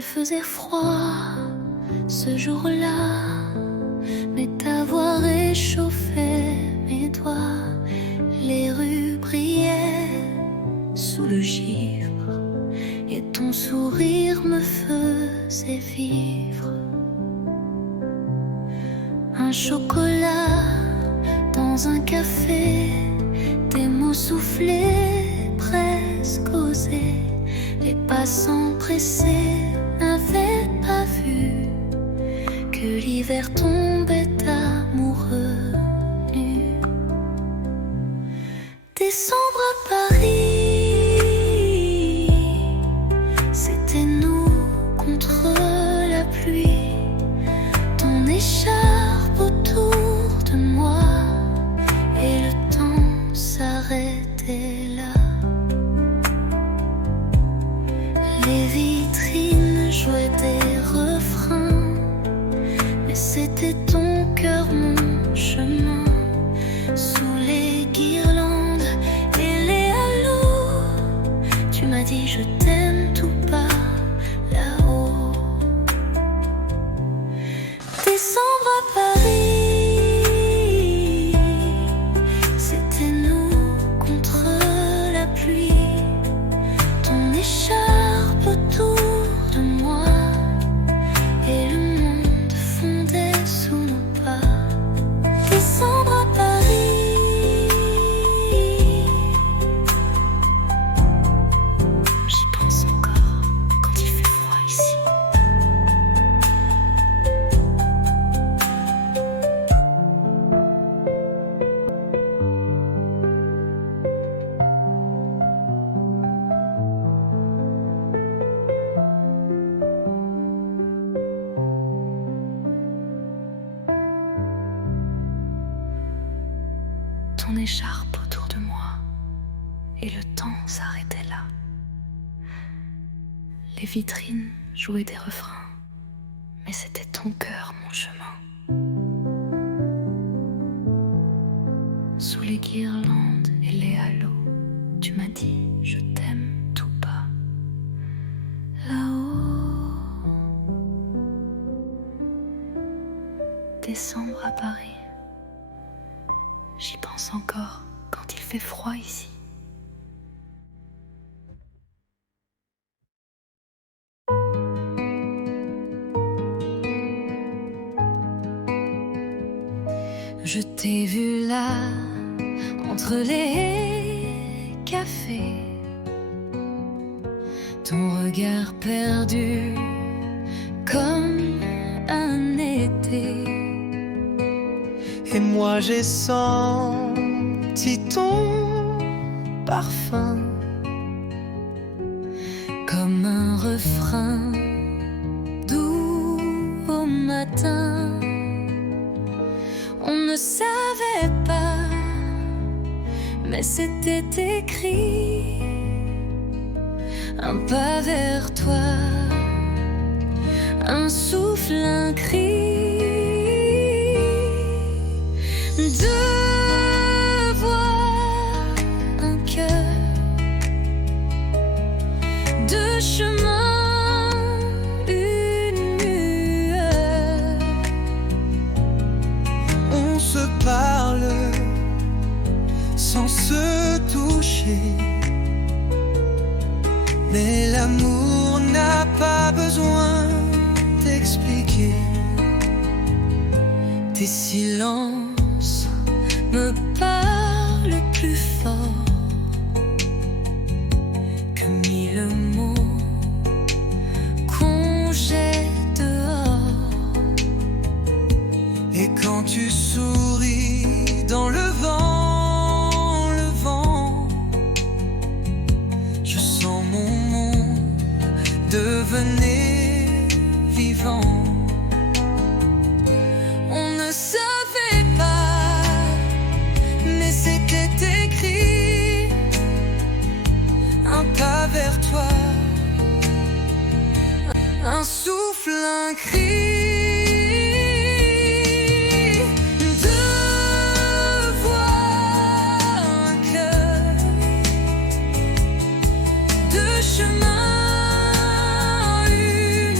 Il faisait froid ce jour-là, mais ta voix réchauffait mes doigts. Les rues brillaient sous le givre et ton sourire me faisait vivre. Un chocolat dans un café, des mots soufflés, presque osés. Les passants pressés n'avaient pas vu que l'hiver tombait amoureux nu. Décembre à Paris, c'était nous contre la pluie. Ton écharpe autour de moi et le temps s'arrêtait là. Les vitrines jouaient des refrains, mais c'était ton cœur, mon chemin. Sous les guirlandes et les halos, tu m'as dit je t'aime tout bas là-haut. Décembre à Paris, c'était nous contre la pluie. Ton écharpe autour de moi et le monde fondait sous nos pas. Décembre à Paris, j'y pense encore quand il fait froid ici. Ton écharpe autour de moi et le temps s'arrêtait là. Les vitrines jouaient des refrains, mais c'était ton cœur, mon chemin. Sous les guirlandes et les halos, tu m'as dit je t'aime tout bas là-haut. Décembre à Paris, j'y pense encore quand il fait froid ici. Je t'ai vu là, entre les cafés, ton regard perdu comme un été. Et moi j'ai senti ton parfum Comme un refrain doux au matin. On ne savait pas, mais c'était écrit. Un pas vers toi, un souffle, un cri. Deux voix, un cœur, deux chemins, une lueur. On se parle sans se toucher, mais l'amour n'a pas besoin d'expliquer. Tes silences me parlent plus fort que mille mots qu'on jette dehors. Et quand tu souris dans le vent, je sens mon monde devenir vivant. On ne savait pas, mais c'était écrit. Un pas vers toi, Un souffle, un cri. Deux voix, un cœur, deux chemins, une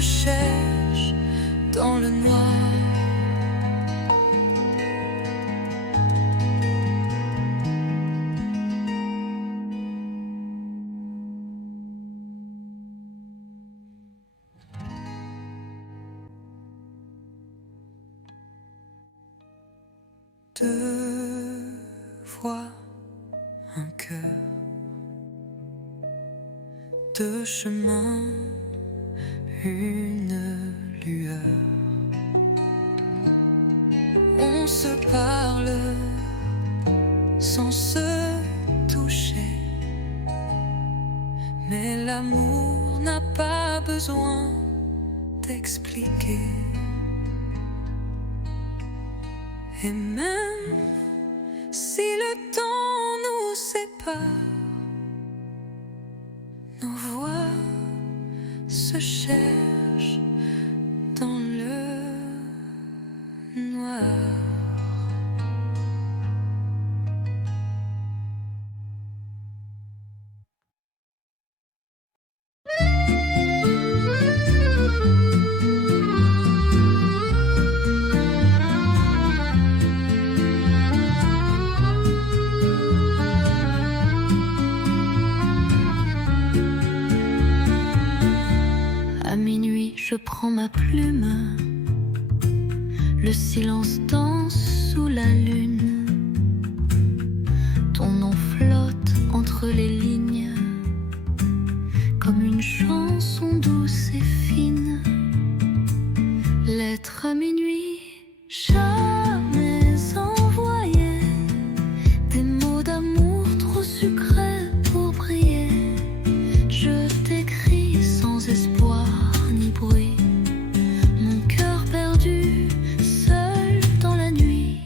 se cherche dans le noir. Deux voix, un cœur, deux chemins, une lueur. On se parle sans se toucher, mais l'amour n'a pas besoin d'expliquer. Et même si le temps nous sépare, nos voix se cherchent dans le noir. Je prends ma plume, le silence danse sous la lune. Ton nom flotte entre les lignes, comme une chanson douce et fine. Lettre à minuit, jamais envoyée, des mots d'amour trop sucrés pour briller. Je t'écris sans espoir ni bruit, mon cœur perdu, seul dans la nuit.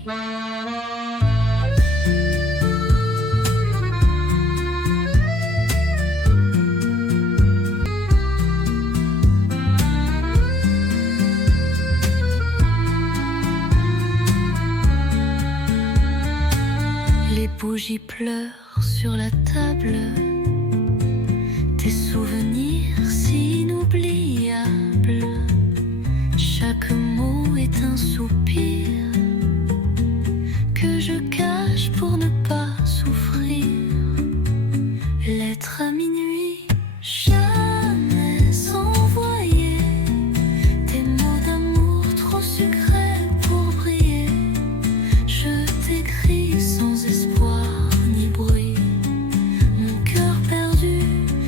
Les bougies pleurent sur la table, tes souvenirs inoubliables. Chaque mot est un soupir que je cache pour ne pas souffrir. Lettre à minuit, jamais envoyée, des mots d'amour trop sucrés pour briller. Je t'écris sans espoir ni bruit, mon cœur perdu,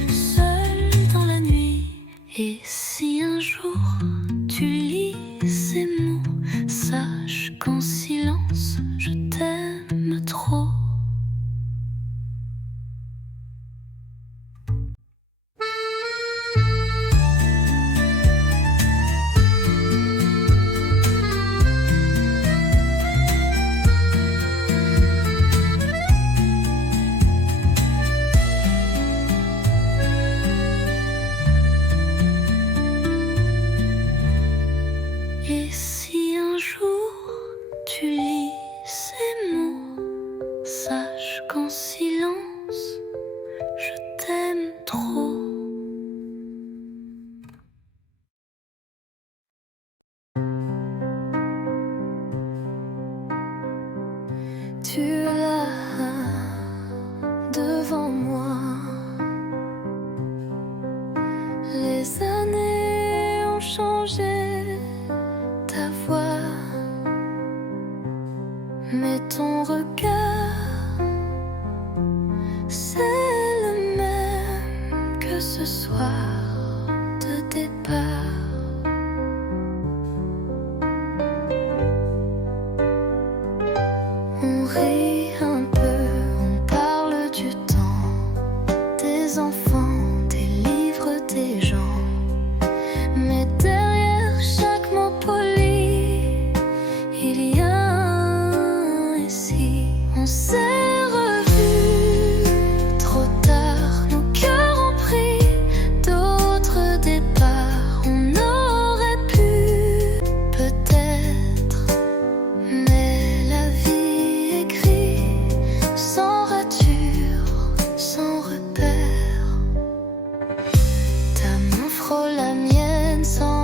seul dans la nuit. Et si un jour tu lis ces mots, sache qu'en silence je t'aime trop. Et si un jour tu lis ces mots, sache qu'en silence je t'aime trop. Tu es là devant moi, les années ont changé ta voix, mais ton regard, c'est le même que ce soir de départ. On rit un peu, on parle du temps, des enfants, des livres, des gens, mais derrière chaque mot poli, il y a un ici. On s'est revus trop tard, nos cœurs ont pris d'autres départs. On aurait pu peut-être, mais la vie écrit sans rature, sans repère. Ta main frôle la mienne sans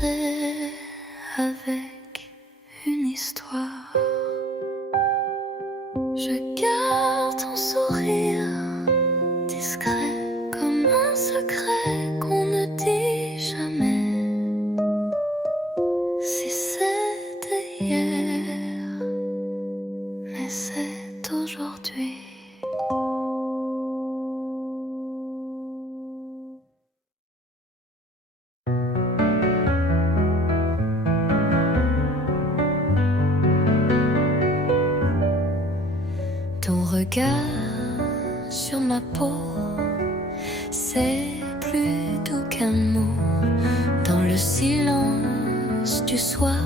commencer avec une histoire. Je garde ton sourire discret comme un secret qu'on ne dit jamais. Si c'était hier, mais c'est aujourd'hui. Ton regard sur ma peau, c'est plus doux qu'un mot. Dans le silence du soir,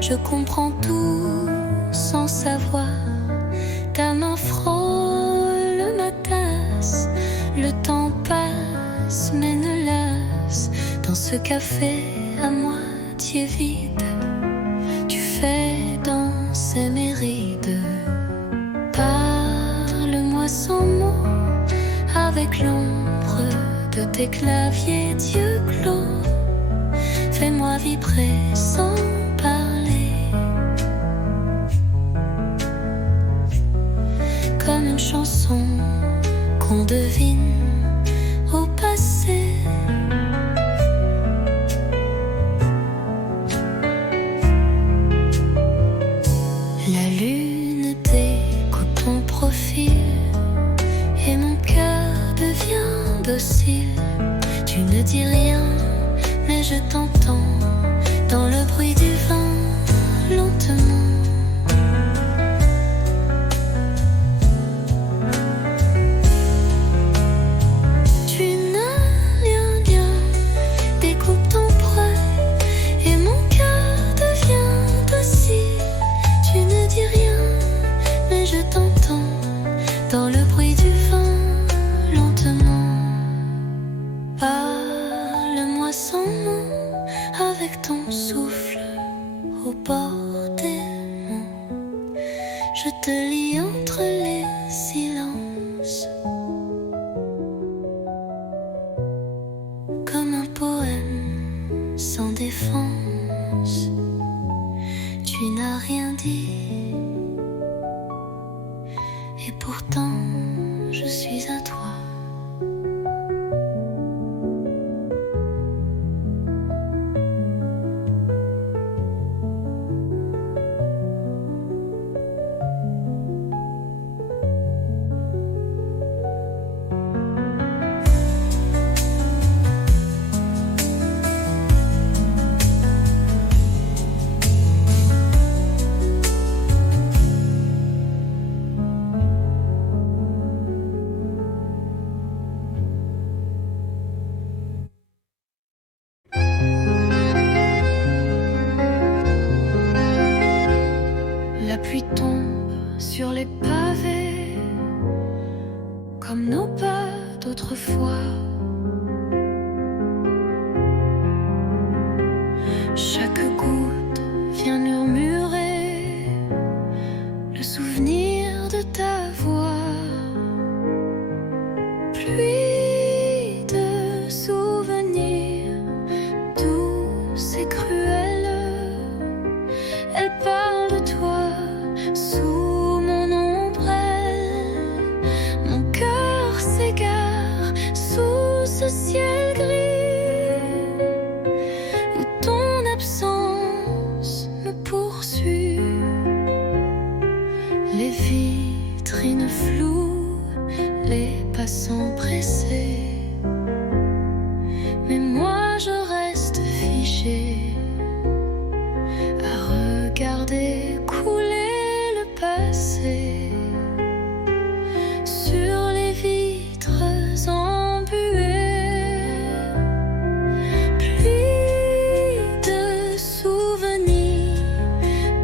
je comprends tout sans savoir. Ta main frôle ma tasse, le temps passe mais ne lasse. Dans ce café à moitié vide, tu fais danser mes rides. Parle-moi sans mots, avec l'ombre de tes claviers d'yeux clos. Fais-moi vibrer sans parler, comme une chanson qu'on devine au passé. La lune découpe ton profil et mon cœur devient docile. Tu ne dis rien, mais je t'entends dans le bruit du vent, lentement. Tu n'as rien, découpe ton poids et mon cœur devient docile. Tu ne dis rien, mais je t'entends dans le bruit du vent, lentement. Parle-moi sans mots, avec ton souffle au bord des mots. Je te lis entre les silences, comme un poème sans défense. Tu n'as rien dit, et pourtant je suis à toi. La pluie tombe sur les pavés, comme nos pas d'autrefois. Chaque goutte vient murmurer le souvenir de ta voix. Pluie de souvenirs douce et cruelle, elle parle de toi sous mon ombrelle. Mon cœur s'égare sous ce ciel gris où ton absence me poursuit. Les vitrines floues, les passants pressés, mais moi je reste figée à regarder couler le passé sur les vitres embuées. Pluie de souvenirs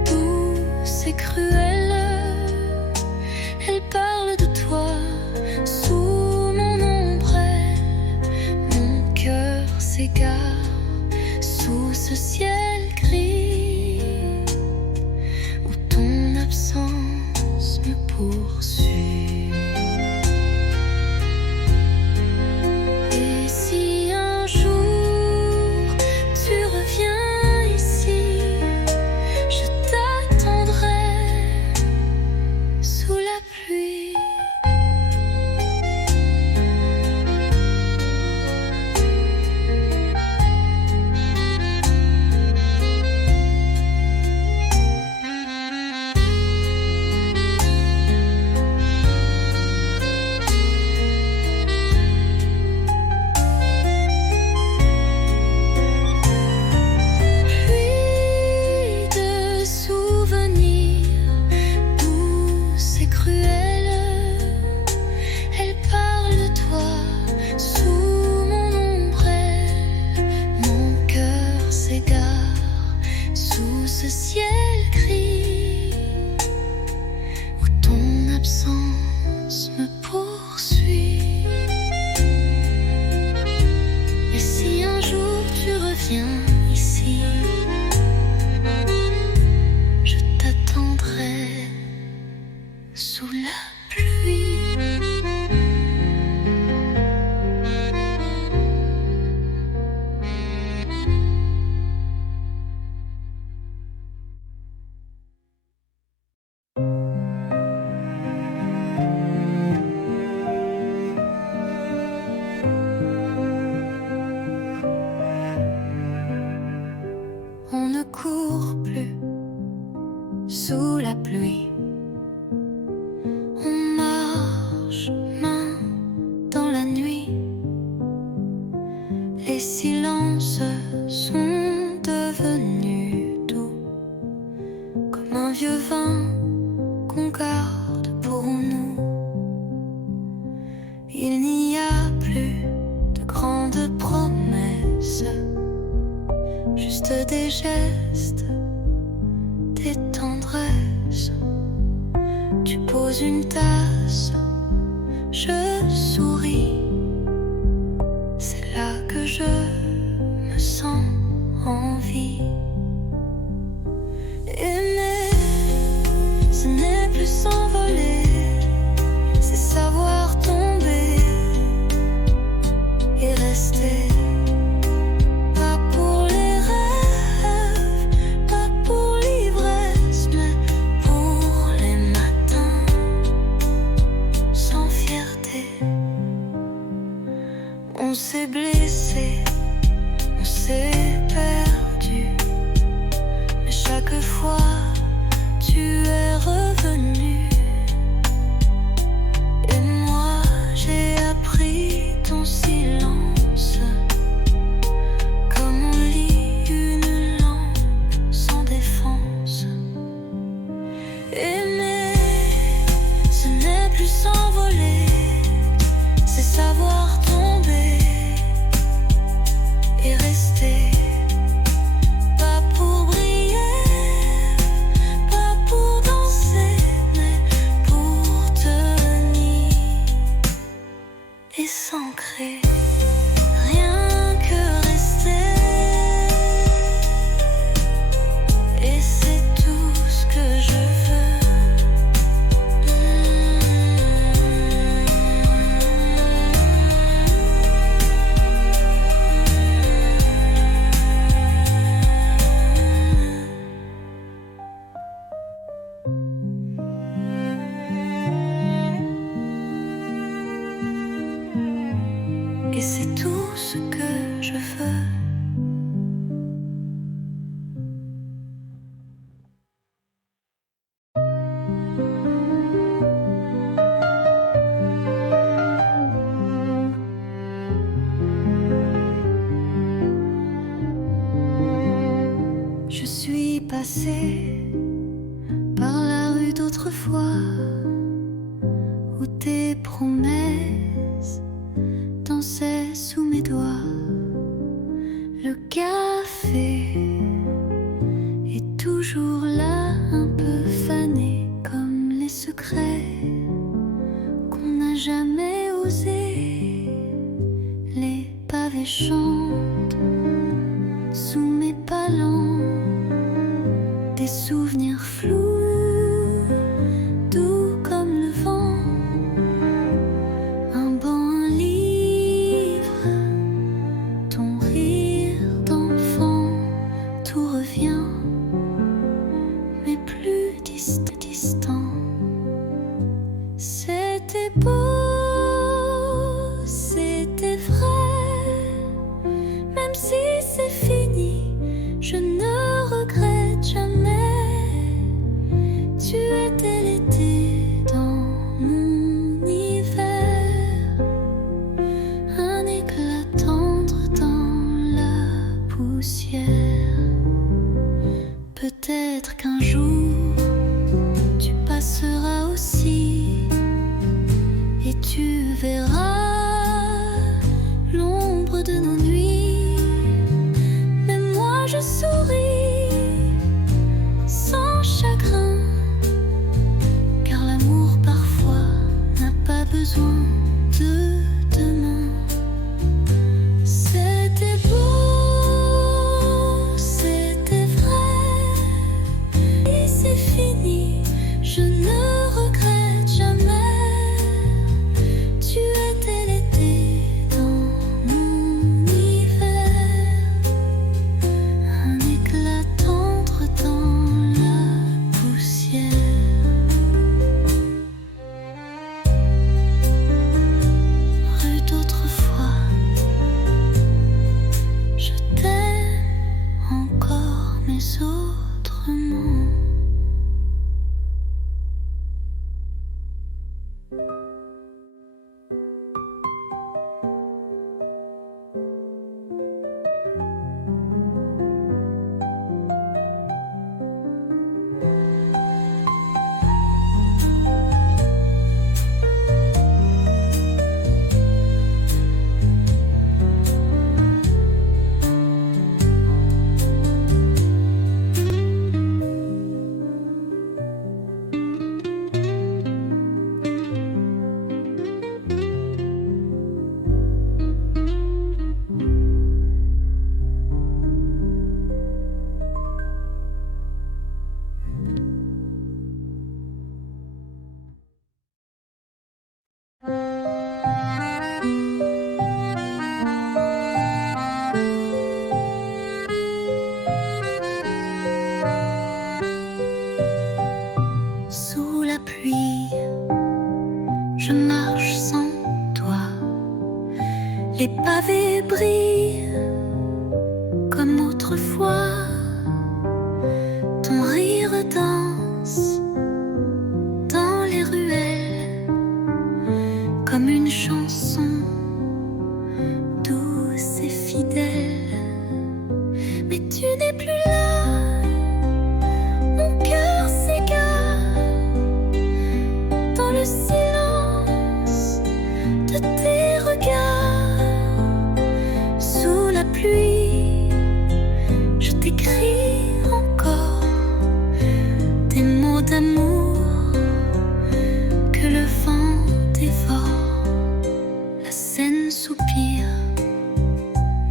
douce et cruelle, elle parle de toi sous mon ombrelle. Mon cœur s'égare sous ce ciel gris où ton absence me poursuit. Et si un jour tu reviens viens ici. Je t'attendrai sous la pluie. On ne court plus sous la pluie. On marche main dans la nuit. Les silences sont devenus doux, comme un vieux vin qu'on garde pour nous. Il n'y a plus de grandes promesses, juste des gestes, des tendresses. Tu poses une tasse, je souris. C'est là que je me sens en vie. Aimer, ce n'est plus s'envoler, c'est savoir tomber et rester. Pas pour les rêves, pas pour l'ivresse, mais pour les matins sans fierté. On s'est blessé, on s'est perdu, mais chaque fois tu es revenu. Et moi j'ai appris ton silence, comme on lit une lampe sans défense. Aimer, ce n'est plus s'envoler, c'est savoir tomber et rester. Pas pour briller, pas pour danser, mais pour tenir et s'ancrer. Rien que rester, et c'est tout ce que je veux. Et c'est tout ce que je veux. Je suis passée par la rue d'autrefois, où tes promesses dansaient sous mes doigts. Le café est toujours là, un peu fané, comme les secrets qu'on n'a jamais osé. Les pavés chantent sous mes palans, des souvenirs flous, doux comme le vent. Un banc, un livre, ton rire d'enfant, tout revient, mais plus distant. C'était beau, c'était vrai, même si c'est fini, je ne regrette jamais. Tu étais l'été dans mon hiver, un éclat tendre dans la poussière. Peut-être qu'un jour tu passeras aussi, et tu verras l'ombre de nos nuits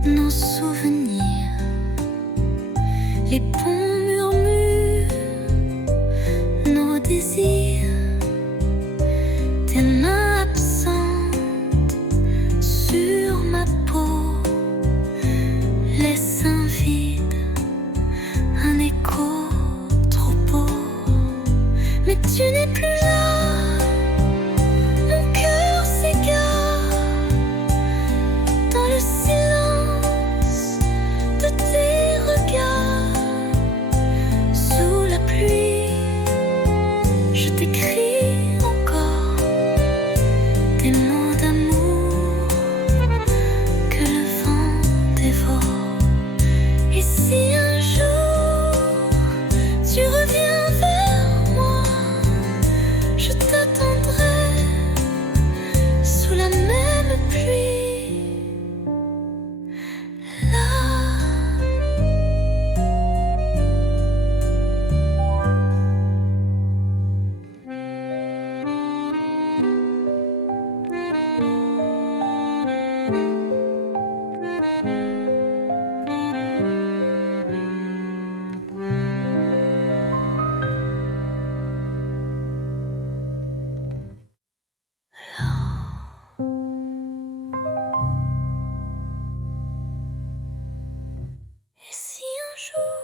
nos souvenirs, les ponts murmurent nos désirs, tes mains absentes sur ma peau laissent un vide, un écho trop beau. Mais tu n'es plus là, mon cœur s'égare dans le silence de tes regards. Sous la pluie, je t'écris encore des mots d'amour que le vent dévore. Et si un jour tu reviens vers moi, je t'attendrai sous la même pluie. Là, et si un jour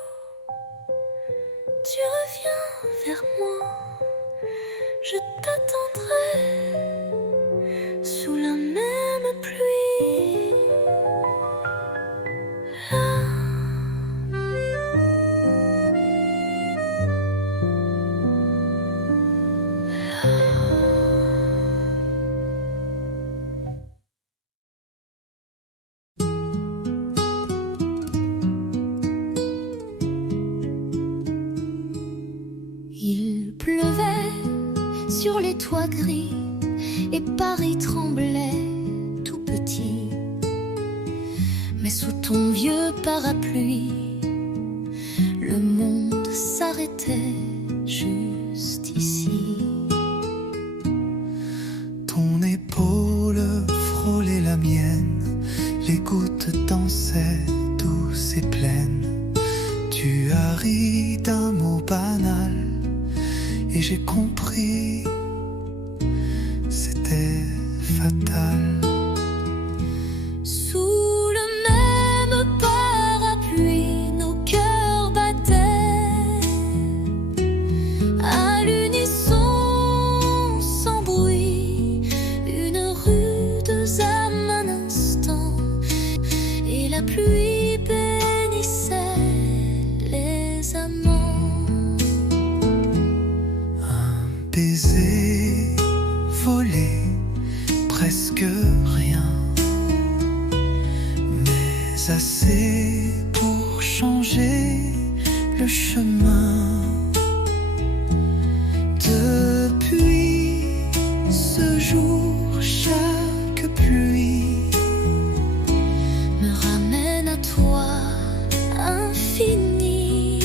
tu reviens vers moi, je t'attendrai sous la même pluie. Là, il pleuvait sur les toits gris et Paris tremblait tout petit. Mais sous ton vieux parapluie, le monde s'arrêtait juste ici. Ton épaule frôlait la mienne, les gouttes dansaient douces et pleines. Tu as ri d'un mot banal et j'ai compris, c'était fatal. Sous le même parapluie, nos cœurs battaient à l'unisson, sans bruit, une rude âme un instant, et la pluie bénissait les amants. Un baiser volé, presque rien, mais assez pour changer le chemin. Depuis ce jour, chaque pluie Me ramène à toi, infini.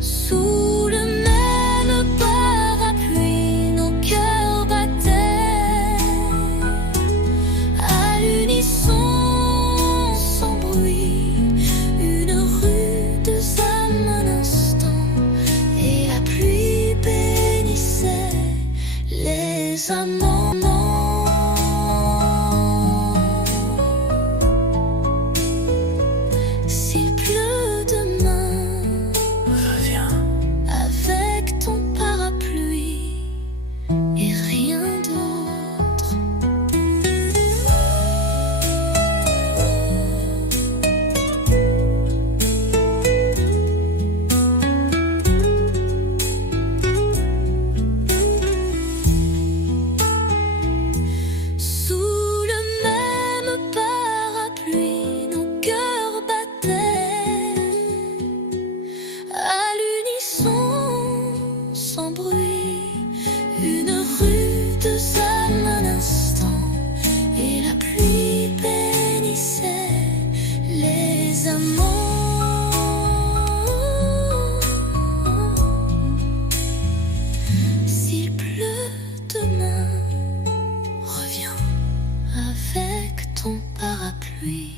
Sous le même parapluie, nos cœurs battaient à l'unisson, sans bruit, une rude âme un instant, et la pluie bénissait les amants. avec ton parapluie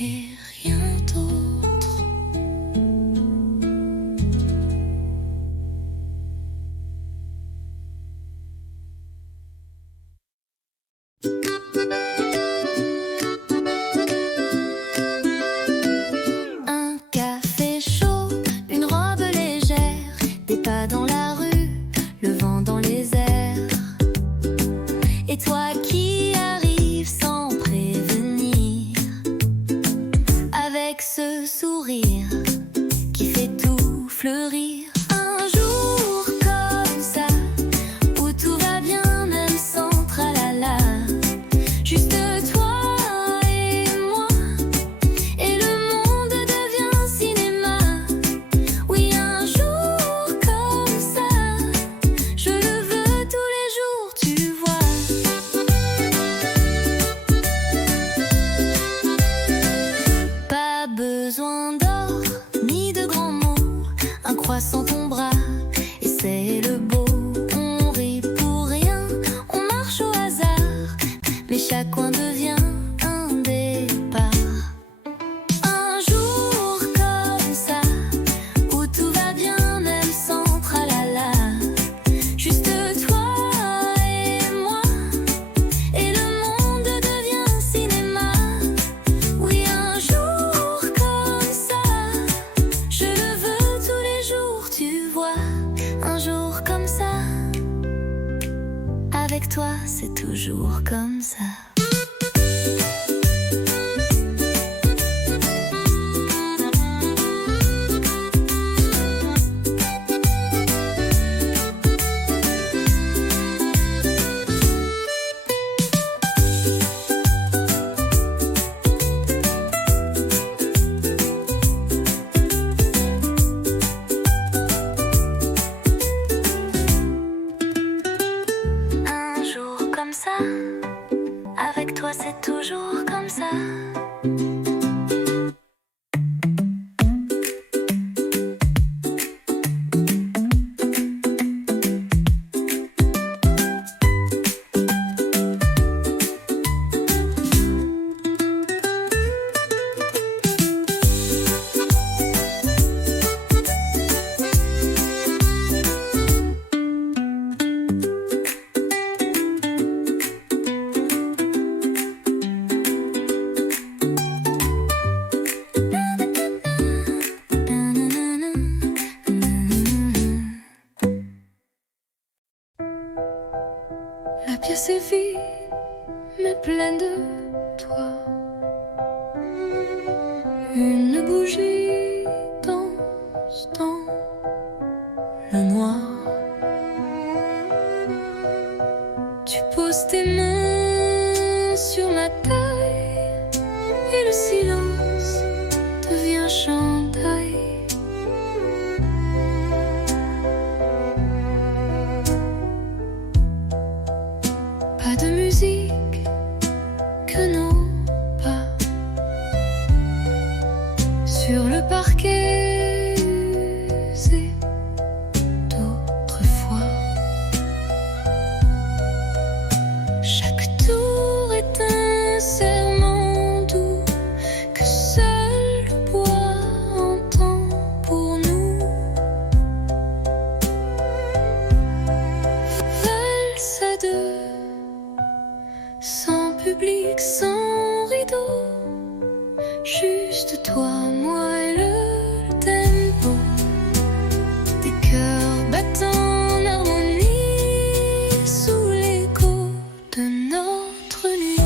et rien d'autre. Un café chaud, une robe légère, des pas dans la rue, le vent dans les airs. Et toi qui arrives sans prévenir, avec ce sourire qui fait tout fleurir. Un jour comme ça, où tout va bien même sans tralala. Juste toi et moi, et le monde devient cinéma. Oui, un jour comme ça, je le veux tous les jours, tu vois. Pas besoin d'or, ni de grands mots, un croissant ton bras, et c'est le beau. On rit pour rien, on marche au hasard, mais chaque coin devient un départ. Un jour comme ça, où tout va bien même sans tralala. Juste toi et moi, et le monde devient cinéma. Oui, un jour comme ça, je le veux tous les jours, tu vois. Un jour comme ça, avec toi c'est toujours comme ça. Un jour comme ça, avec toi c'est toujours comme ça. La pièce est vide, mais pleine de toi. Une bougie danse dans le noir. Tu poses tes mains sur ma taille et le silence devient chandail. Pas de musique que nos pas sur le parquet usé d'autrefois. Chaque tour est un serment doux que seul le bois entend pour nous. Valse à deux, sans public, sans rideau, juste toi, moi et le tempo des cœurs battant en harmonie sous l'écho de notre nuit.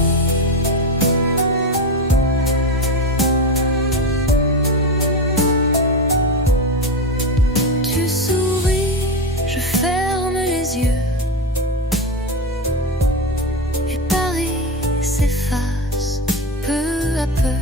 Tu souris, je ferme les yeux. Et Paris s'efface peu à peu.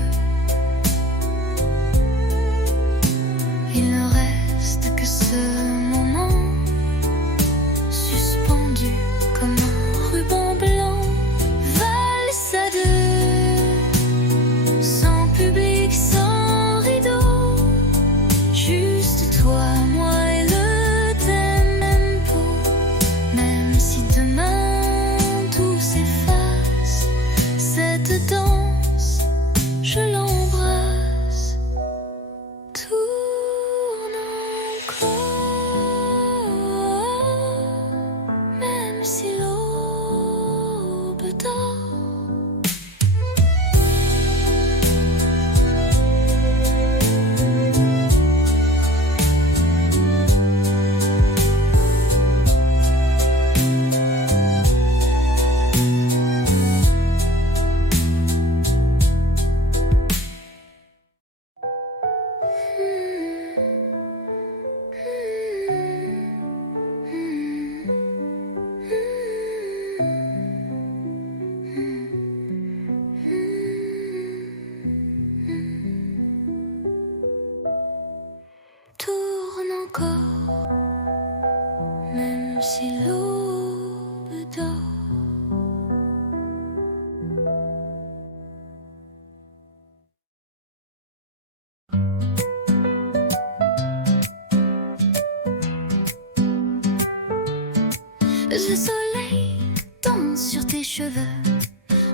Le soleil danse sur tes cheveux.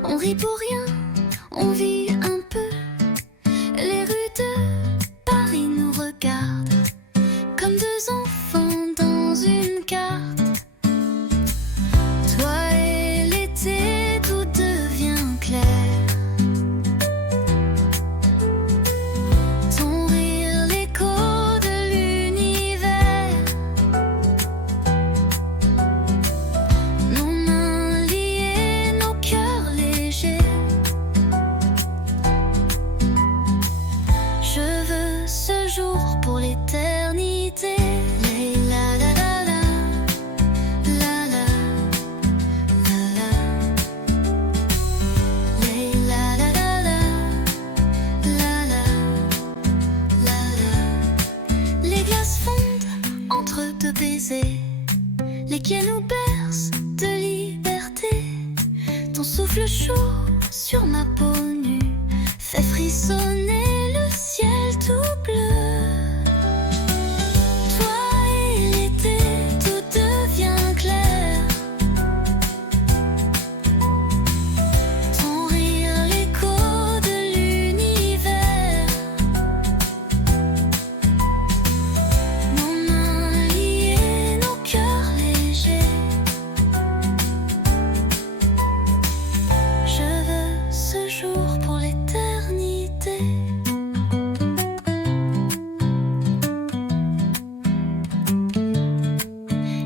On rit pour rien, on vit un peu. Les rues de Paris nous regardent comme deux enfants dans une carte. Toi et l'été, tout devient clair. Ton rire, l'écho de l'univers. Nos mains liées, nos cœurs légers. Je veux ce jour pour l'éternité. La la la la, la la, la la. La la la la, la la, la la. Les glaces fondent entre deux baisers. Les quais nous bercent de liberté. Ton souffle chaud sur ma peau nue fait frissonner le ciel tout bleu. Toi et l'été, tout devient clair. Ton rire, l'écho de l'univers. Nos mains liées, nos cœurs légers. Je veux ce jour pour l'éternité.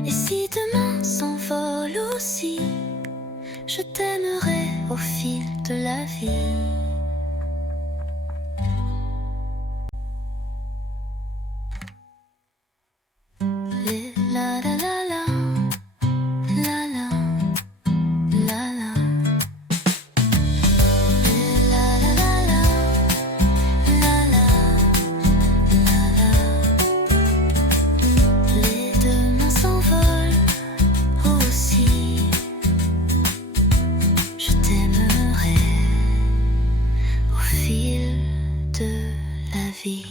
Et si demain s'envole aussi, je t'aimerai au fil de la vie. Les la la la la, la la, la la. Les la la la la, la la, la la. Les demain s'envolent aussi. Je t'aimerai au fil de la vie.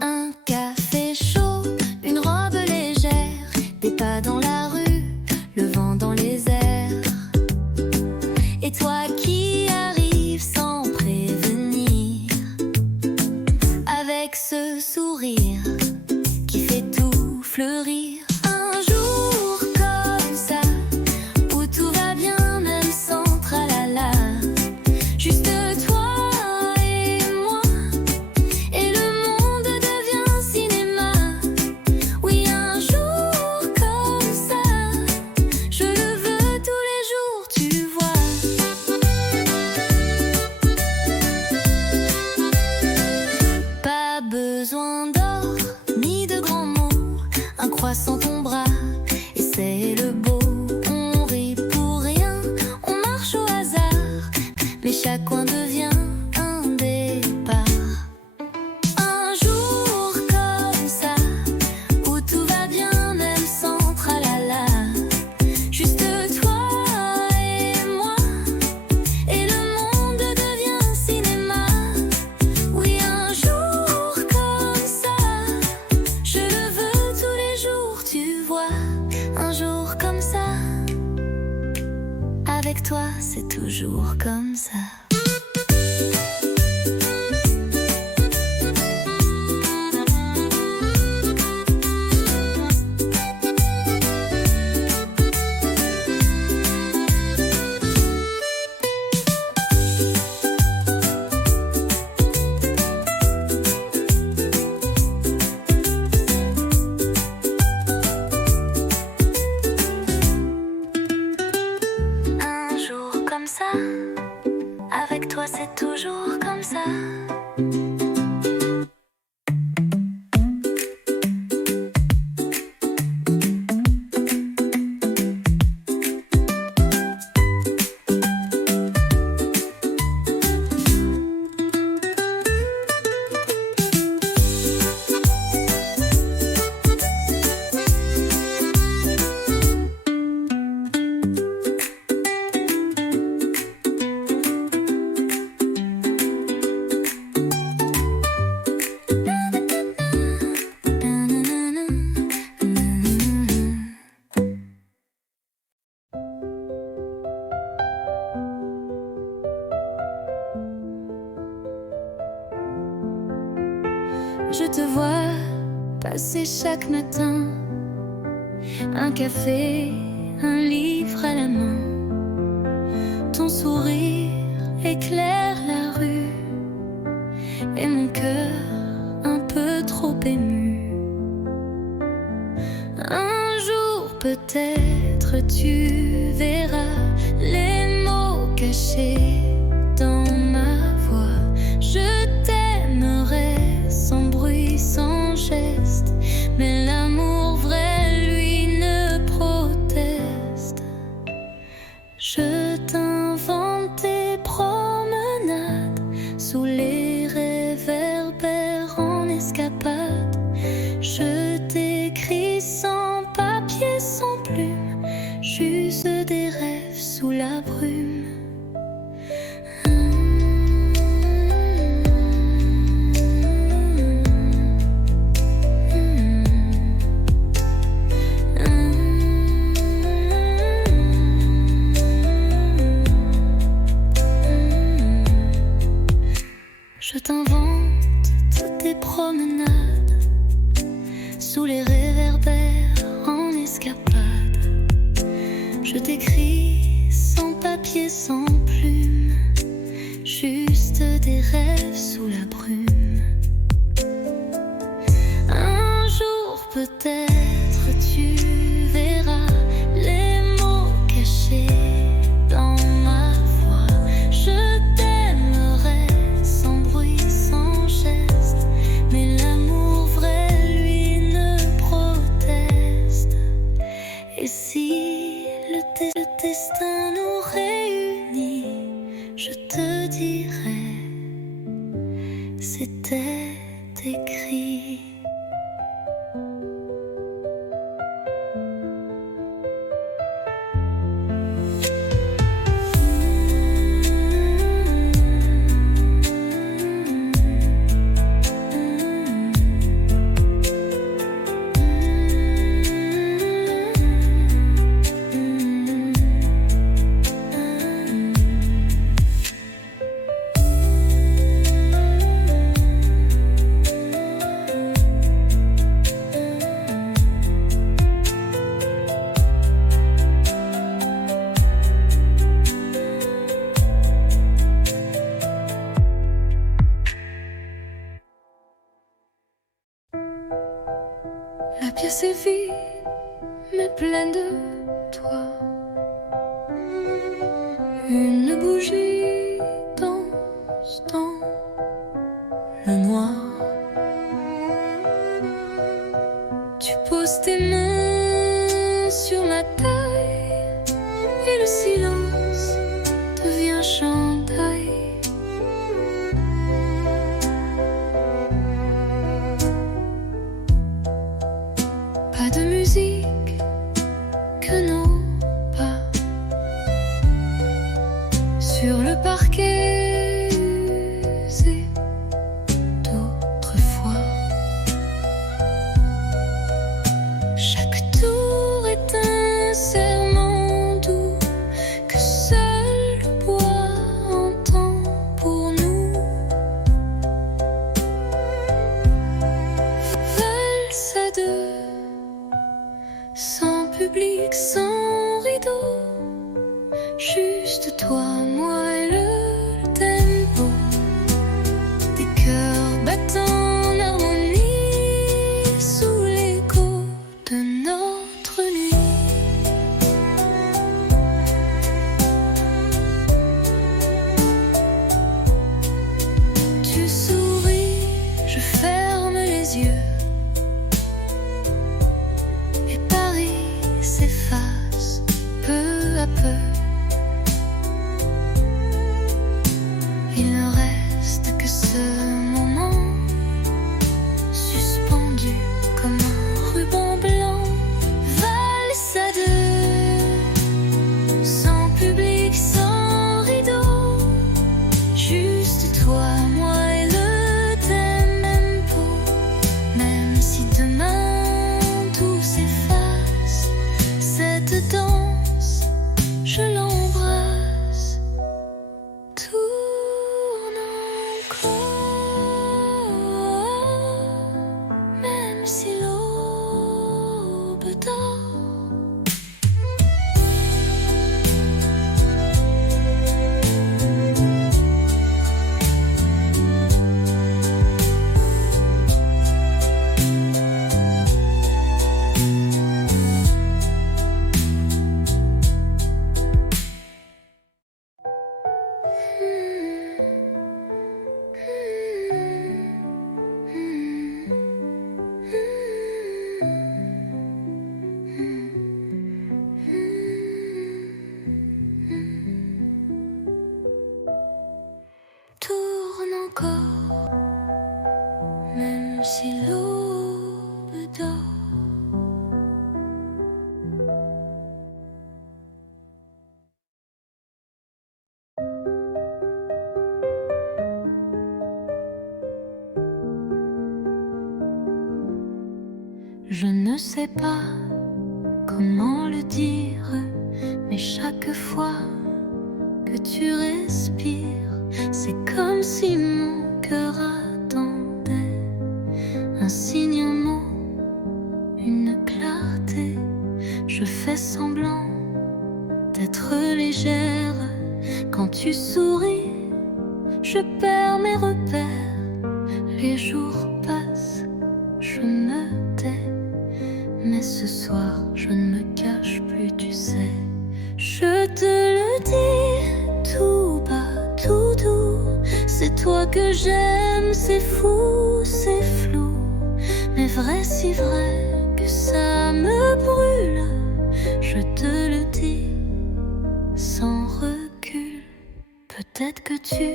Un café chaud, une robe légère, des pas dans la rue, le vent dans les airs. Et toi qui arrives sans prévenir, avec ce sourire qui fait tout fleurir. Un jour comme ça, où tout va bien même sans tralala. Juste toi et moi, et le monde devient cinéma. Oui, un jour comme ça, je le veux tous les jours, tu vois. Pas besoin d'or ni de grands mots, un croissant ton bras et c'est le beau. On rit pour rien, on marche au hasard, mais chaque coin devient un départ. Un jour comme ça, où tout va bien même sans tralala. Juste toi et moi, et le monde devient cinéma. Oui, un jour comme ça, je le veux tous les jours, tu vois. Un jour comme ça, avec toi c'est toujours comme ça. Un jour comme ça, Je te vois passer chaque matin, un café, un livre à la main. Ton sourire éclaire la rue et mon cœur un peu trop ému. Un jour peut-être tu verras les mots cachés dans ma voix. Je t'aimerai sans bruit, sans geste, mais l'amour vrai, lui, ne proteste. Je t'invente des promenades sous les réverbères en escapade. Je t'écris sans papier, sans plume, juste des rêves sous la brume. Je t'invente toutes tes promenades sous les réverbères en escapade. Je t'écris sans papier, sans plume, juste des rêves sous la brume. Un jour peut-être tu verras les mots cachés dans ma voix. Je t'aimerai sans bruit, sans geste, mais l'amour vrai, lui, ne proteste. Et si le destin nous réunit, je te dirai, c'était écrit. La pièce est vide, mais pleine de toi. Une bougie danse dans le noir. Tu poses tes mains sur ma taille et le silence devient chandail. Pas de musique que nos pas sur le parquet usé d'autrefois. Chaque tour est un serment doux que seul le bois entend pour nous. Valse à deux, sans public, sans rideau, juste toi, moi et le tempo des cœurs battant en harmonie sous l'écho de notre nuit. Tu souris, je ferme les yeux. S'efface peu à peu. même si l'aube dort. Je ne sais pas comment le dire, mais chaque fois que tu respires, c'est comme si mon cœur attendait un signe, un mot, une clarté. Je fais semblant d'être légère. Quand tu souris, je perds mes repères. Les jours passent, je me tais. Mais ce soir, je ne me cache plus, tu sais. Je te le dis tout bas, tout doux. C'est toi que j'aime, c'est fou, c'est flou. Mais vrai, si vrai que ça me brûle. Je te le dis sans recul. Peut-être que tu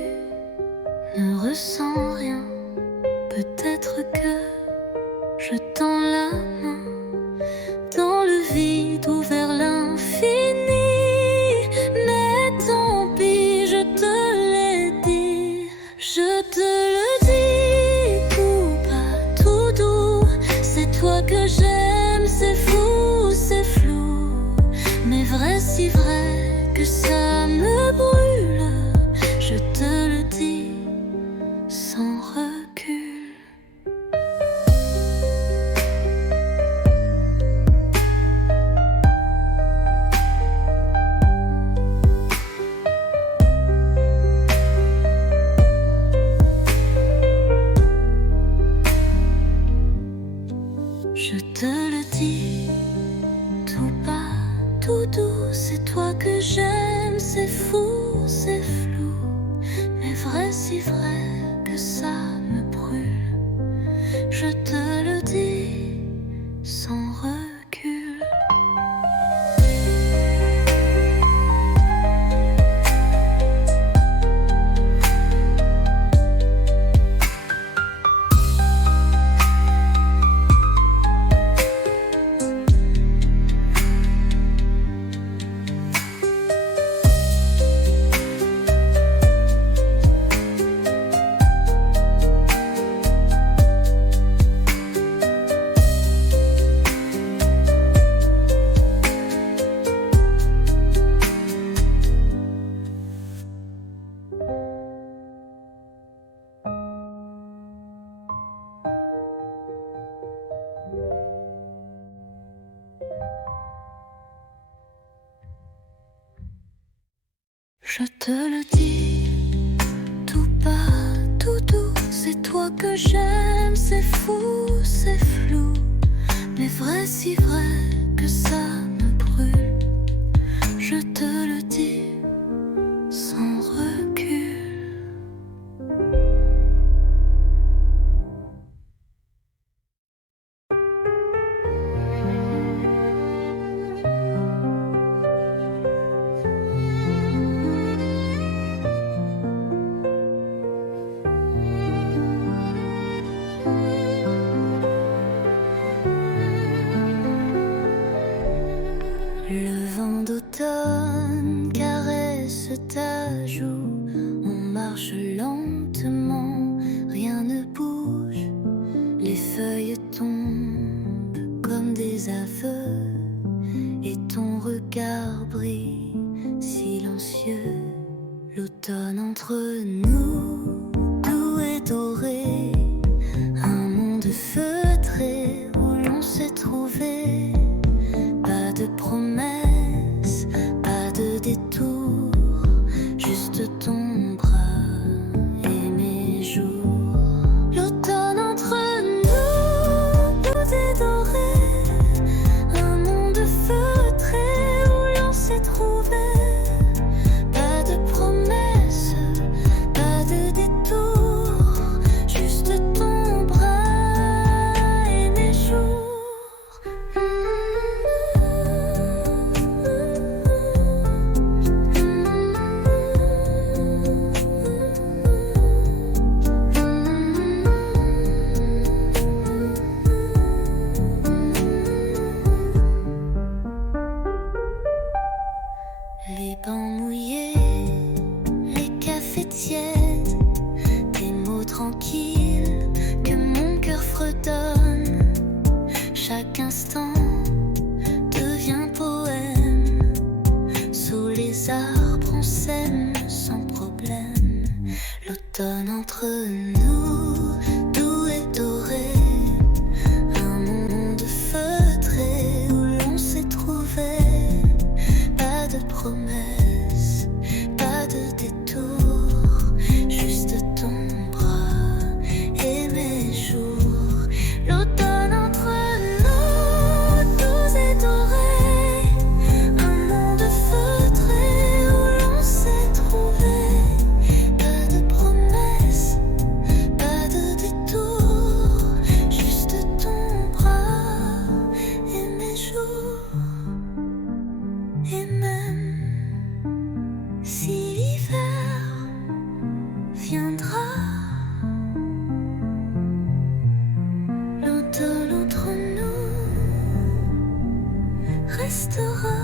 ne ressens rien. Peut-être que je tends la main dans le vide ou vers l'infini. Mais tant pis, je te l'ai dit. Je te le dis tout bas, tout doux. C'est toi que j'aime, c'est fou, c'est flou. Mais vrai, si vrai que ça me brûle. Je te le dis sans recul. Je te le dis tout bas, tout doux. C'est toi que j'aime, c'est fou, c'est flou. Mais vrai, si vrai que ça me brûle. Je te le dis sans recul. Je te le dis tout bas, tout doux. C'est toi que j'aime, c'est fou, c'est flou. Mais vrai, si vrai que ça me brûle. Je te le dis sans recul. Le vent d'automne caresse ta joue. On marche lentement, rien ne bouge. Les feuilles tombent comme des aveux. Et ton regard brille silencieux. L'automne entre nous, doux et doré. Un monde feutré où l'on s'est trouvé. Pas de promesses, pas de détour, juste ton bras et mes jours. L'automne entre nous, doux et doré. Un monde feutré où l'on s'est trouvé. Pas de promesses, pas de détour, juste ton bras redonne. Chaque instant devient poème. Sous les arbres on s'aime sans problème. L'automne entre nous, doux et doré. Un monde feutré où l'on s'est trouvé. Pas de promesses, pas de détour. Juste ton bras et mes jours. L'automne entre nous, doux et doré. Un monde feutré où l'on s'est trouvé. Pas de promesses, pas de détour. Juste ton bras et mes jours. Et même si l'hiver viendra, l'automne entre nous restera.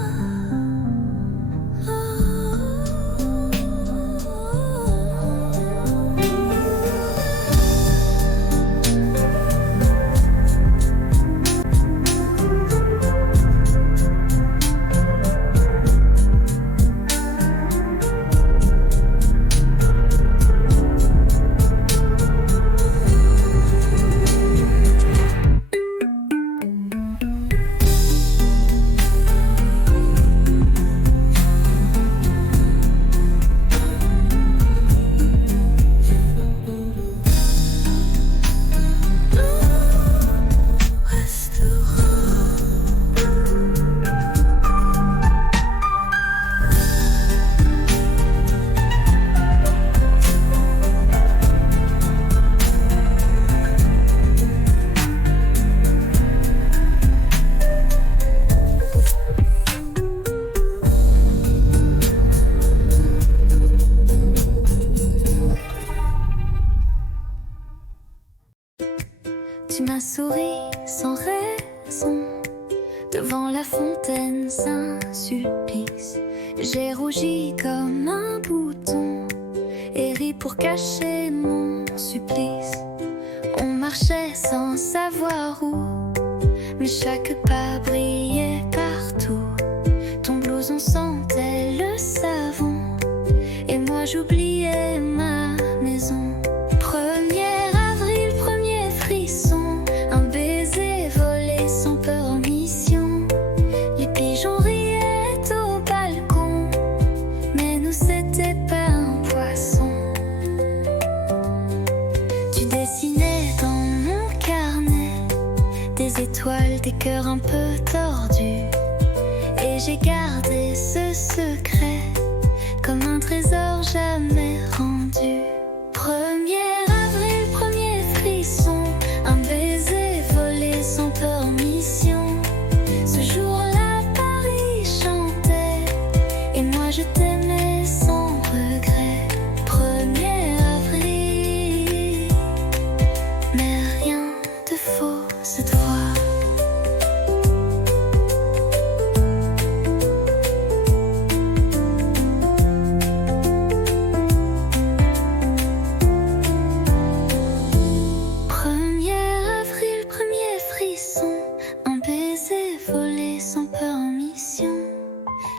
Tu m'as souri sans raison. Devant la fontaine, un supplice. J'ai rougi comme un bouton et ri pour cacher mon supplice. On marchait sans savoir où, mais chaque pas brillait partout. Ton blouson sentait le savon et moi j'oubliais ma maison. 1er avril, premier frisson, un baiser volé sans peur en mission. Les pigeons riaient au balcon, mais nous c'était pas un poisson. Tu dessinais dans mon carnet des étoiles, des cœurs un peu tordus, et j'ai gardé ce secret comme un trésor jamais rendu. 1er avril, premier frisson, un baiser volé sans peur en mission. Ce jour-là, Paris chantait et moi je t'aimais sans regret. 1er avril, mais rien de faux cette fois.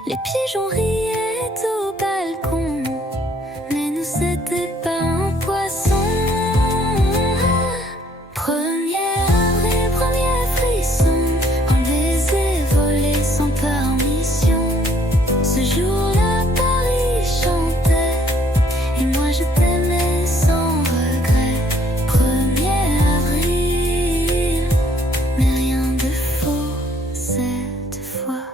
Les pigeons riaient au balcon, mais nous c'était pas un poisson. 1er avril, premier frisson, un baiser volé sans peur en mission. Ce jour-là, Paris chantait et moi je t'aimais sans regret. 1er avril, mais rien de faux cette fois.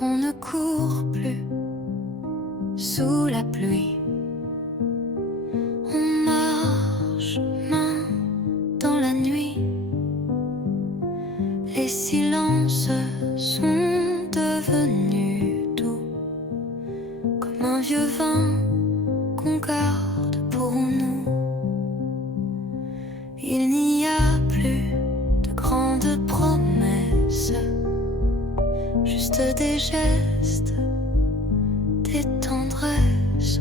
On ne court plus sous la pluie. On marche main dans la nuit. Les silences sont devenus doux, comme un vieux vin qu'on garde pour nous. Il n'y a plus des gestes, des tendresses.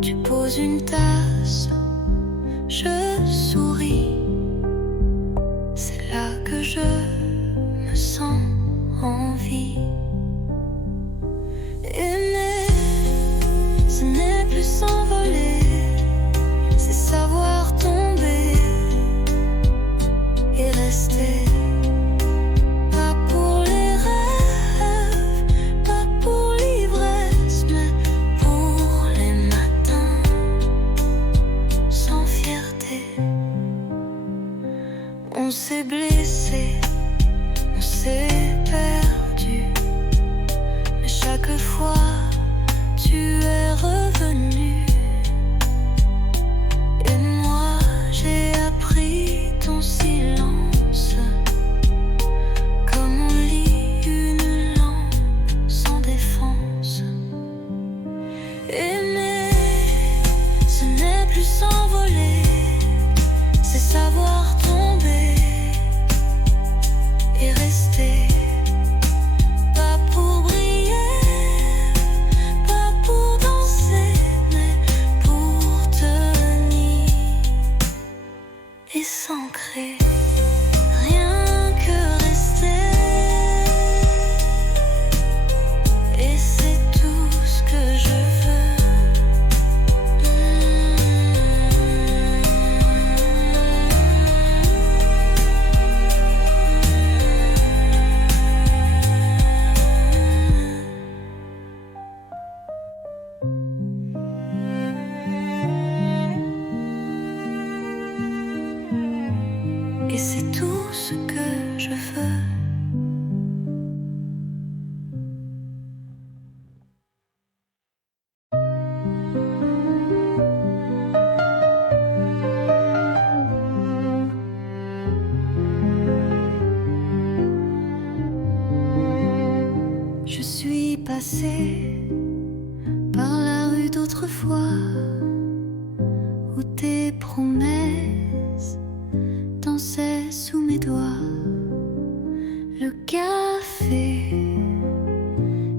Tu poses une tasse, je souris. C'est là que je me sens en vie. Aimer, ce n'est plus s'envoler, c'est savoir tomber et rester. Pas pour les rêves, pas pour l'ivresse, mais pour les matins sans fierté. On s'est blessé, on s'est perdu, mais chaque fois tu es revenu. Et moi j'ai appris ton silence, comme on lit une langue sans défense. Aimer, ce n'est plus s'envoler, c'est savoir tomber et rester. Pas pour briller, pas pour danser, mais pour tenir et s'ancrer. Rien que rester, et c'est tout ce que je veux. Et c'est tout ce que je veux. Je suis passée par la rue d'autrefois où tes promesses dansaient sous mes doigts. Le café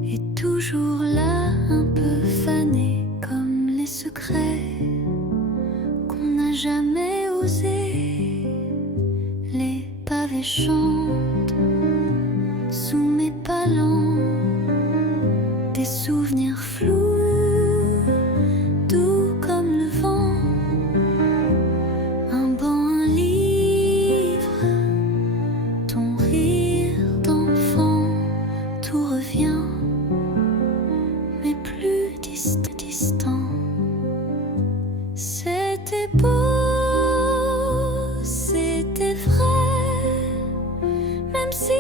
est toujours là, un peu fané, comme les secrets qu'on n'a jamais osé. Les pavés chantent sous mes palans, des souvenirs flous, doux comme le vent. Un banc, un livre, ton rire d'enfant, tout revient, mais plus distant. C'était beau, c'était vrai, même si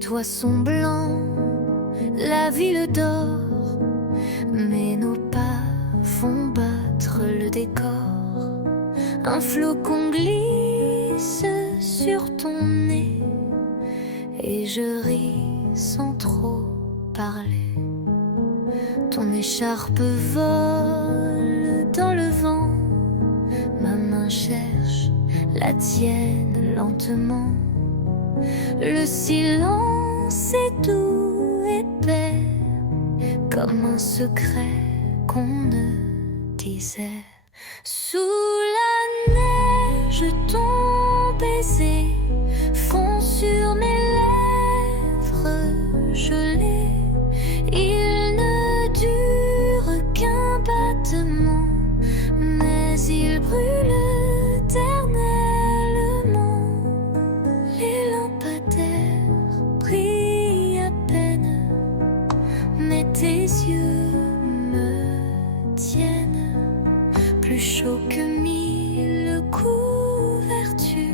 toits sont blancs, la ville dort, mais nos pas font battre le décor. Un flocon glisse sur ton nez et je ris sans trop parler. Ton écharpe vole dans le vent, ma main cherche la tienne lentement. Le silence est doux, épais, comme un secret qu'on ne disait. Sous la neige, ton baiser fond sur mes lèvres gelées. Il ne dure qu'un battement, mais il brûle éternellement. Les lampadaires brillent à peine, mais tes yeux me tiennent plus chaud que 1000 couvertures.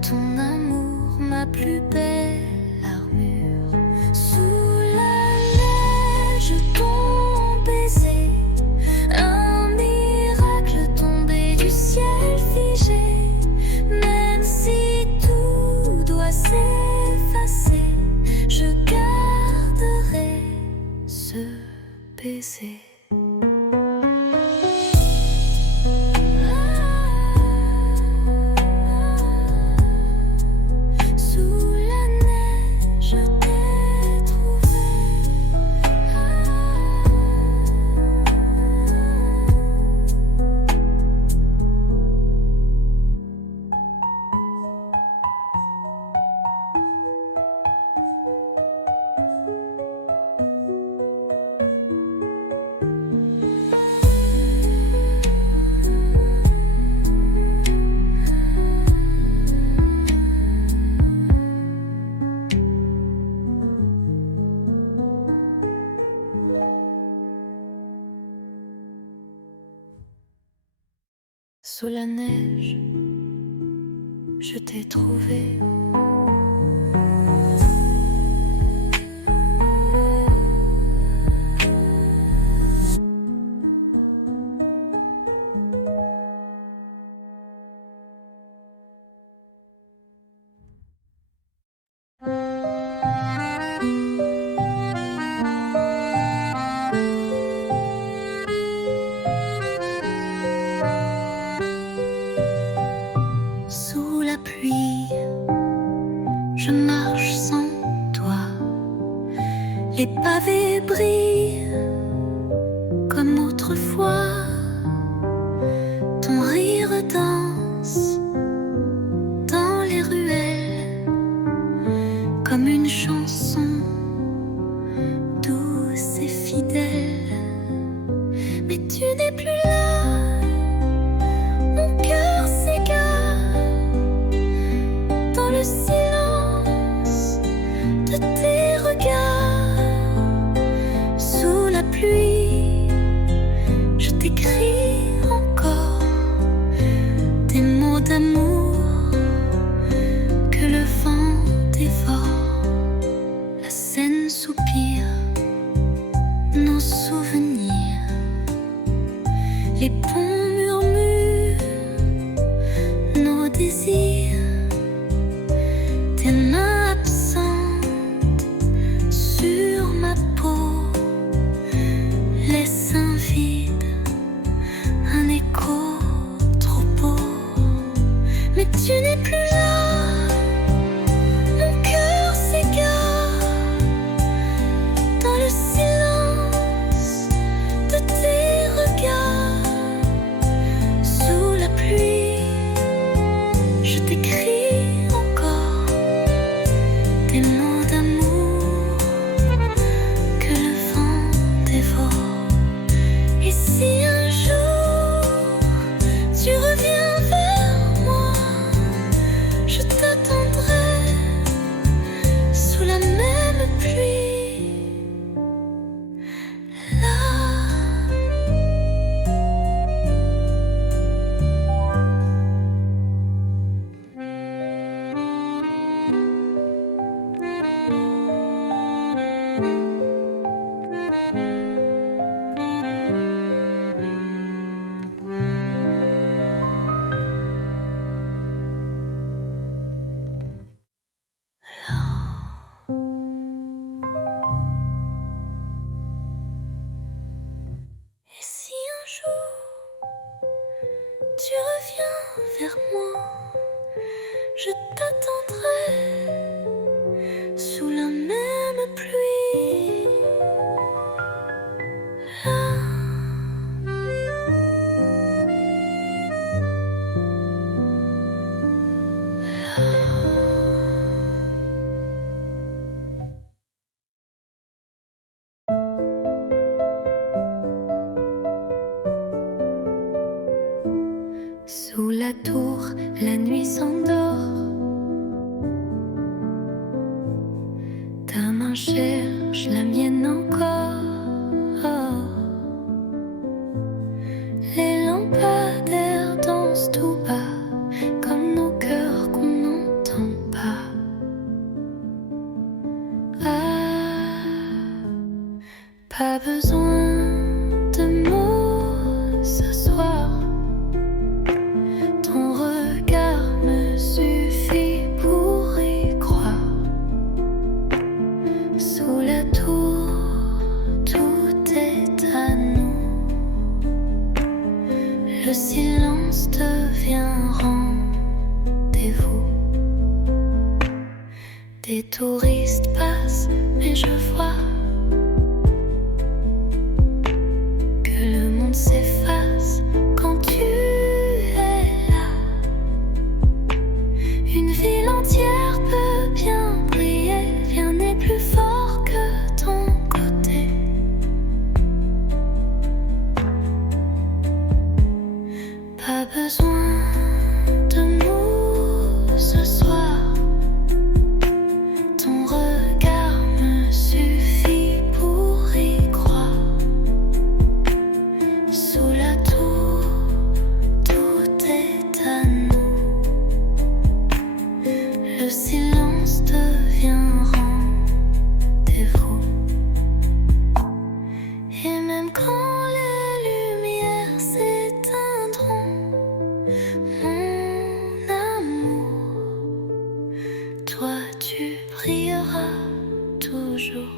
Ton amour, ma plus belle armure. Sous la neige, ton baiser, un miracle tombé du ciel figé. Même si tout doit s'effacer, je garderai ce baiser. Sous la neige, je t'ai trouvé. Sous la neige, je t'ai trouvé. Sous la pluie, je marche sans toi. Les pavés brillent comme autrefois. Ton rire danse dans les ruelles comme une chanson douce et fidèle. Mais tu n'es plus là, mon cœur s'égare dans le silence de tes regards. Sous la pluie, je t'écris encore des mots d'amour que le vent dévore. La Seine soupire nos souvenirs, les ponts murmurent nos désirs. Tes mains absentes sur ma peau laissent un vide, un écho trop beau. Mais tu n'es plus là, mon cœur s'égare dans le silence de tes regards. Sous la pluie, je t'écris encore des mots d'amour que le vent dévore. Et si un jour tu reviens vers moi, tu reviens vers moi, je t'attendrai sous la même pluie. Sous la tour, la nuit s'endort. Ta main cherche la mienne encore. Les lampadaires dansent tout bas, comme nos cœurs qu'on n'entend pas. Pas besoin de mots ce soir. Ton regard me suffit pour y croire. Sous la tour, tout est à nous. Le silence devient rendez-vous. Des touristes passent, mais je vois que le monde s'efface quand tu es là. Une ville entière peut bien briller, rien n'est plus fort que ton côté. Pas besoin de mots ce soir. Ton regard me suffit pour y croire. Sous la tour, tout est à nous. Le silence devient rendez-vous. Et même quand les lumières s'éteindront, mon amour, toi tu brilleras toujours.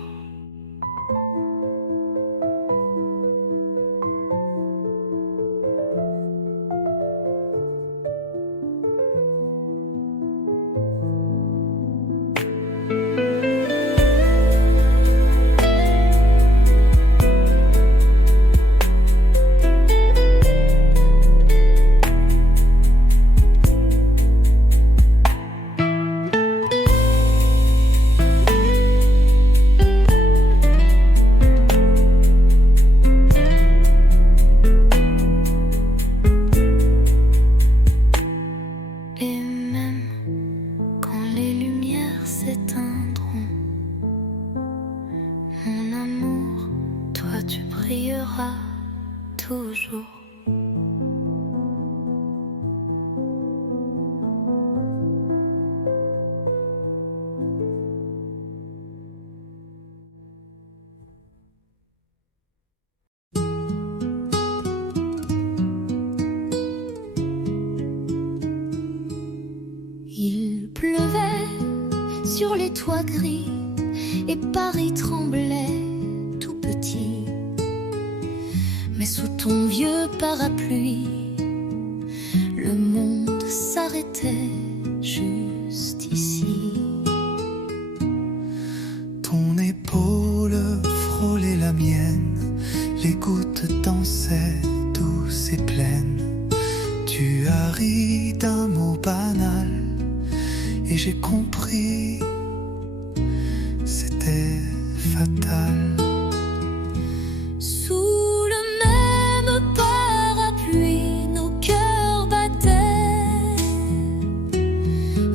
Et même quand les lumières s'éteindront, mon amour, toi tu brilleras toujours. Il pleuvait sur les toits gris et Paris tremblait tout petit. Mais sous ton vieux parapluie, le monde s'arrêtait juste ici. Ton épaule frôlait la mienne, les gouttes dansaient douces et pleines. Tu as ri d'un mot banal et j'ai compris, c'était fatal. Sous le même parapluie, nos cœurs battaient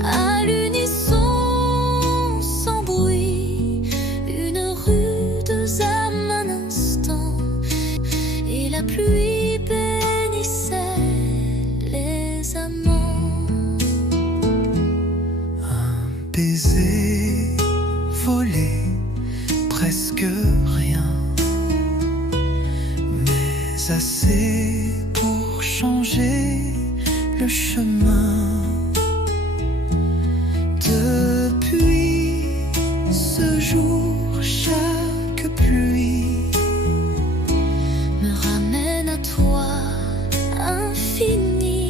à l'unisson, sans bruit. Une rude âme un instant, et la pluie bénissait les amants. Baiser, volé, presque rien, mais assez pour changer le chemin. Depuis ce jour, chaque pluie Me ramène à toi, infini.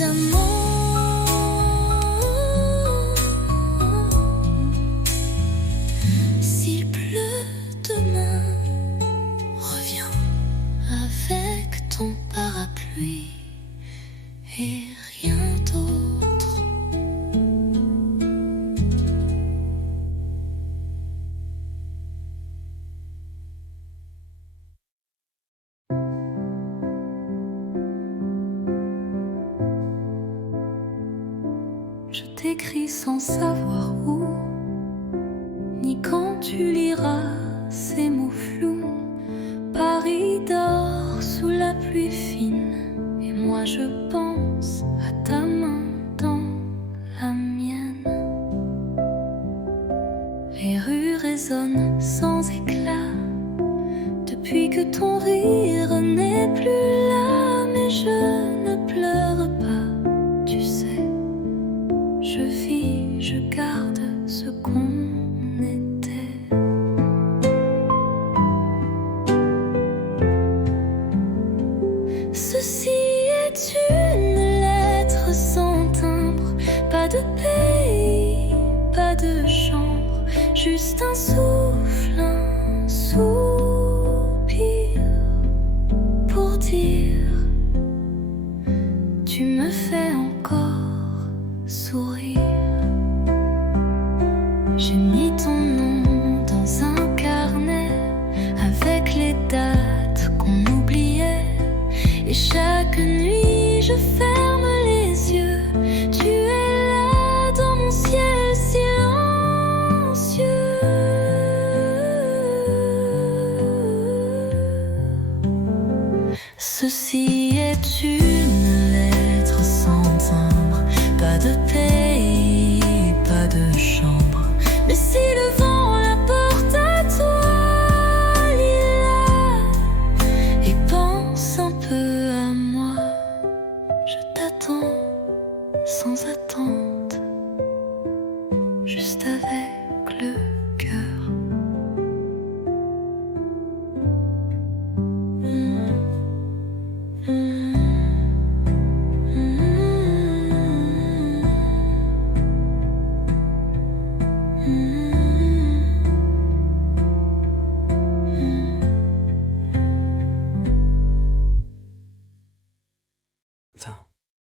mes amants. S'il pleut demain, reviens avec ton parapluie et rien d'autre. Je t'écris sans savoir où, ni quand tu liras ces mots flous. Paris dort sous la pluie fine, et moi je pense à ta main dans la mienne. Les rues résonnent sans éclat, depuis que ton rire n'est plus là. Mais je ne pleure pas, tu sais. Je vis, je garde ce qu'on était. Ceci est une lettre sans timbre, pas de pays, pas de chambre, juste un souffle, un soupir pour dire tu me fais encore sourire. J'ai mis ton nom dans un carnet avec les dates qu'on oubliait. Et chaque nuit je ferme les yeux, tu es là dans mon ciel silencieux. Ceci est une lettre sans timbre, pas de pays, pas de chambre. Mais si le vent la porte à toi, lis-la et pense un peu à moi. Je t'attends sans attente, juste avec le cœur. Mm.